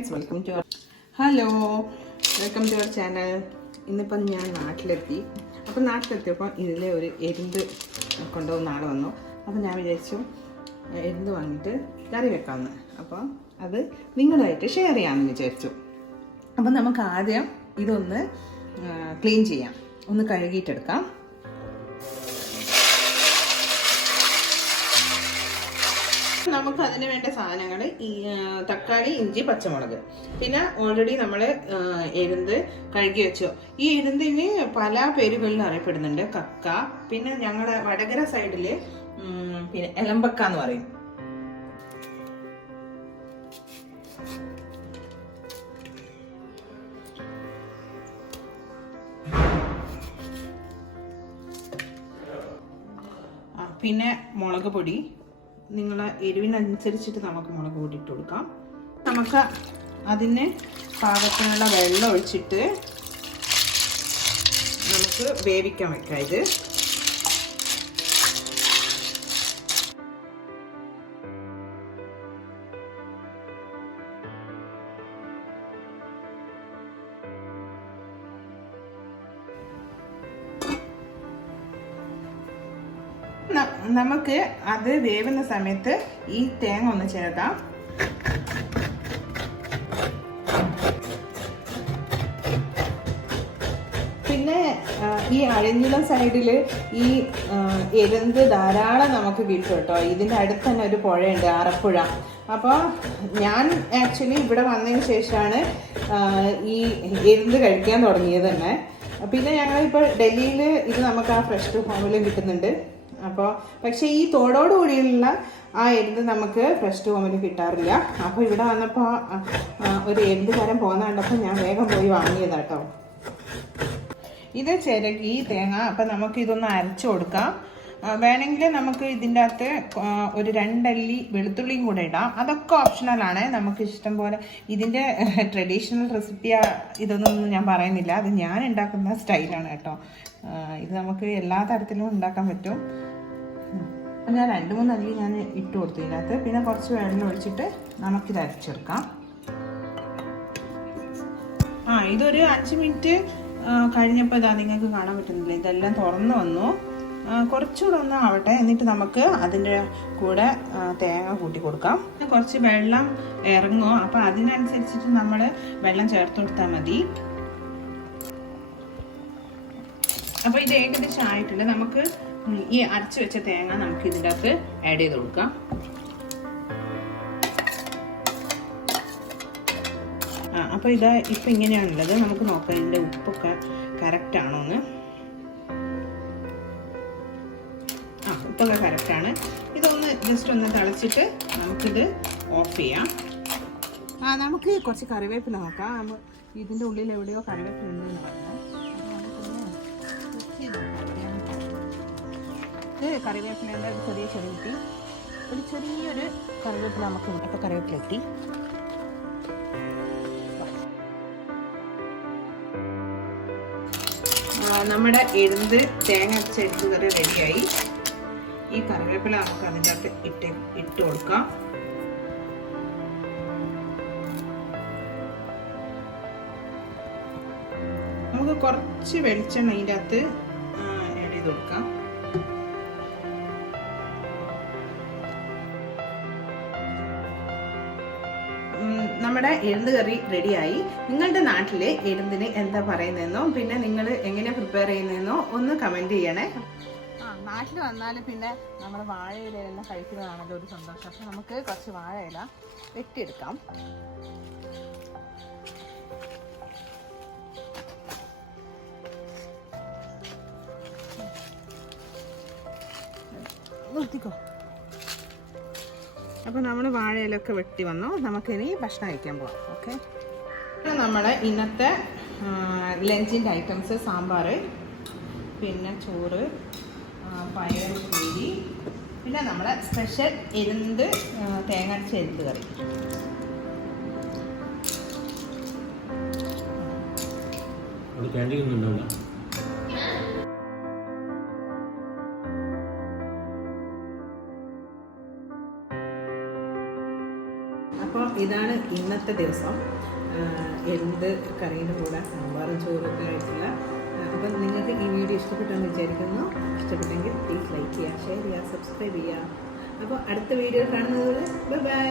Hello welcome to our channel ഇന്നിപ്പം ഞാൻ നാട്ടിലെത്തി. അപ്പം നാട്ടിലെത്തിയപ്പോൾ ഇതിലെ ഒരു എരുന്ത് കൊണ്ടുപോകുന്ന ആൾ വന്നു. അപ്പം ഞാൻ വിചാരിച്ചു എരുന്ത് വാങ്ങിയിട്ട് കറി വെക്കാമെന്ന് അപ്പോൾ അത് നിങ്ങളുമായിട്ട് ഷെയർ ചെയ്യാമെന്ന് വിചാരിച്ചു. അപ്പം നമുക്ക് ആദ്യം ഇതൊന്ന് ക്ലീൻ ചെയ്യാം. ഒന്ന് കഴുകിയിട്ടെടുക്കാം. നമുക്ക് അതിന് വേണ്ട സാധനങ്ങൾ ഈ തക്കാളി ഇഞ്ചി പച്ചമുളക്. പിന്നെ ഓൾറെഡി നമ്മൾ എരുന്ത് കഴുകി വെച്ചു. ഈ എരുന്തിന് പല പേരുകളിൽ അറിയപ്പെടുന്നുണ്ട്. കക്ക പിന്നെ ഞങ്ങളുടെ വടകര സൈഡിൽ പിന്നെ എലമ്പക്ക എന്ന് പറയും. പിന്നെ മുളക് പൊടി. നിങ്ങളെ എരിവിനനുസരിച്ചിട്ട് നമുക്ക് മുളക് പൊടി ഇട്ട് കൊടുക്കാം നമുക്ക് അതിന് പാകത്തിനുള്ള വെള്ളം ഒഴിച്ചിട്ട് നമുക്ക് വേവിക്കാൻ വെക്കാം ഇത്. നമുക്ക് അത് വേവുന്ന സമയത്ത് ഈ തേങ്ങ ഒന്ന് ചേർക്കാം. പിന്നെ ഈ അഴിഞ്ഞിലം സൈഡിൽ ഈ എരുന്ത് ധാരാളം നമുക്ക് കിട്ടും കേട്ടോ. ഇതിന്റെ അടുത്ത് തന്നെ ഒരു പുഴയുണ്ട് ആറപ്പുഴ. അപ്പോൾ ഞാൻ ആക്ച്വലി ഇവിടെ വന്നതിന് ശേഷമാണ് ഈ എരുന്ത് കഴിക്കാൻ തുടങ്ങിയത് തന്നെ. പിന്നെ ഞങ്ങളിപ്പോൾ ഡൽഹിയിൽ ഇത് നമുക്ക് ആ ഫ്രഷ് ടു കിട്ടുന്നുണ്ട്. അപ്പോൾ പക്ഷേ ഈ തോടോട് കൂടിയുള്ള ആ എരുത് നമുക്ക് ഫ്രഷ് ഹോമിൽ കിട്ടാറില്ല. അപ്പോൾ ഇവിടെ വന്നപ്പോൾ ഒരു എരുത് തരം പോകുന്ന കണ്ടപ്പോൾ ഞാൻ വേഗം പോയി വാങ്ങിയതാട്ടോ. ഇത് ചിരകി തേങ്ങ അപ്പം നമുക്ക് ഇതൊന്ന് അരച്ചു കൊടുക്കാം. വേണമെങ്കിൽ നമുക്ക് ഇതിന്റെ അകത്ത് ഒരു രണ്ടല്ലി വെളുത്തുള്ളിയും കൂടെ ഇടാം. അതൊക്കെ ഓപ്ഷണലാണ് നമുക്ക് ഇഷ്ടം പോലെ ഇതിന്റെ ട്രഡീഷണൽ റെസിപ്പി ഇതൊന്നും ഞാൻ പറയുന്നില്ല. അത് ഞാൻ ഉണ്ടാക്കുന്ന സ്റ്റൈലാണ് കേട്ടോ. ഇത് നമുക്ക് എല്ലാ തരത്തിലും ഉണ്ടാക്കാൻ പറ്റും. അപ്പം ഞാൻ രണ്ട് മൂന്ന് അല്ലി ഞാൻ ഇട്ട് കൊടുത്തു ഇതിനകത്ത്. പിന്നെ കുറച്ച് വെള്ളം ഒഴിച്ചിട്ട് നമുക്കിത് അരച്ചെടുക്കാം. ആ ഇതൊരു അഞ്ച് മിനിറ്റ് കഴിഞ്ഞപ്പോൾ ഇതാ നിങ്ങൾക്ക് കാണാൻ പറ്റുന്നില്ല? ഇതെല്ലാം തുറന്നു വന്നു. കുറച്ചുകൂടെ ഒന്ന് ആവട്ടെ എന്നിട്ട് നമുക്ക് അതിന്റെ കൂടെ തേങ്ങ കൂട്ടി കൊടുക്കാം. കുറച്ച് വെള്ളം ഇറങ്ങും. അപ്പോൾ അതിനനുസരിച്ചിട്ട് നമ്മൾ വെള്ളം ചേർത്ത് കൊടുത്താൽ മതി. അപ്പോൾ ഇത് ഏകദേശം ആയിട്ടില്ല നമുക്ക് ഈ അരച്ച് വെച്ച തേങ്ങ നമുക്ക് ഇതിന്റെ അകത്ത് ആഡ് ചെയ്ത് കൊടുക്കാം. ആ അപ്പോൾ ഇതാ ഇപ്പം ഇങ്ങനെയാണുള്ളത്. നമുക്ക് നോക്കാം ഇതിന്റെ ഉപ്പൊക്കെ കറക്റ്റ് ആണോ എന്ന് ആ ഉപ്പൊക്കെ കറക്റ്റാണ് ഇതൊന്ന് ജസ്റ്റ് ഒന്ന് തിളച്ചിട്ട് നമുക്കിത് ഓഫ് ചെയ്യാം. ആ നമുക്ക് കുറച്ച് കറിവേപ്പില നോക്കാം. ഇതിന്റെ ഉള്ളിൽ എവിടെയോ കറിവേപ്പില ഉണ്ടെന്ന് പറഞ്ഞു. ഇത് കറിവേപ്പിലേന്റെ ഒരു ചെറിയ ചെറിയ കിട്ടി. ഒരു ചെറിയൊരു കറിവേപ്പില നമുക്ക് ഇപ്പം കറിവേപ്പില ആ, നമ്മുടെ എഴുന്ത് തേങ്ങ അരച്ചെടുത്ത് കറി റെഡിയായി. ഈ കറിവേപ്പില നമുക്ക് അതിന്റെ അകത്ത് ഇട്ട് ഇട്ട് കൊടുക്കാം. നമുക്ക് കുറച്ച് വെളിച്ചെണ്ണ അതിന്റെ അകത്ത് ആഡ് ചെയ്ത് കൊടുക്കാം. നമ്മുടെ എഴുന്ന് കറി റെഡിയായി നിങ്ങളുടെ നാട്ടിലെ എഴുന്തിന് എന്താ പറയുന്നതെന്നോ പിന്നെ നിങ്ങൾ എങ്ങനെ പ്രിപ്പയർ ചെയ്യുന്നതെന്നോ ഒന്ന് കമന്റ് ചെയ്യണേ നാട്ടിൽ വന്നാൽ പിന്നെ നമ്മൾ വാഴയിലെല്ലാം കഴിക്കുന്നതാണല്ലോ ഒരു സന്തോഷം അപ്പം നമുക്ക് കുറച്ച് വാഴയില വെട്ടിയെടുക്കാം നിർത്തിക്കോ അപ്പോൾ നമ്മൾ വാഴയിലൊക്കെ വെട്ടി വന്നു. നമുക്കിനി ഭക്ഷണം കഴിക്കാൻ പോകാം ഓക്കെ നമ്മൾ ഇന്നത്തെ ലഞ്ചിന്റെ ഐറ്റംസ് സാമ്പാർ പിന്നെ ചോറ് പയർ പൂരി പിന്നെ നമ്മുടെ സ്പെഷ്യൽ എരുന്ത് തേങ്ങ എരുന്ത് കറി. അത് ഒന്നും അപ്പോൾ ഇതാണ് ഇന്നത്തെ ദിവസം. എന്ത് കറിയുടെ കൂടെ? സാമ്പാറും ചോറൊക്കെ ആയിട്ടുള്ള. അപ്പം നിങ്ങൾക്ക് ഈ വീഡിയോ ഇഷ്ടപ്പെട്ടെന്ന് വിചാരിക്കുന്നു. ഇഷ്ടപ്പെട്ടെങ്കിൽ പ്ലീസ് ലൈക്ക് ചെയ്യുക ഷെയർ ചെയ്യുക സബ്സ്ക്രൈബ് ചെയ്യുക. അപ്പോൾ അടുത്ത വീഡിയോ കാണുന്നത് ബൈ ബൈ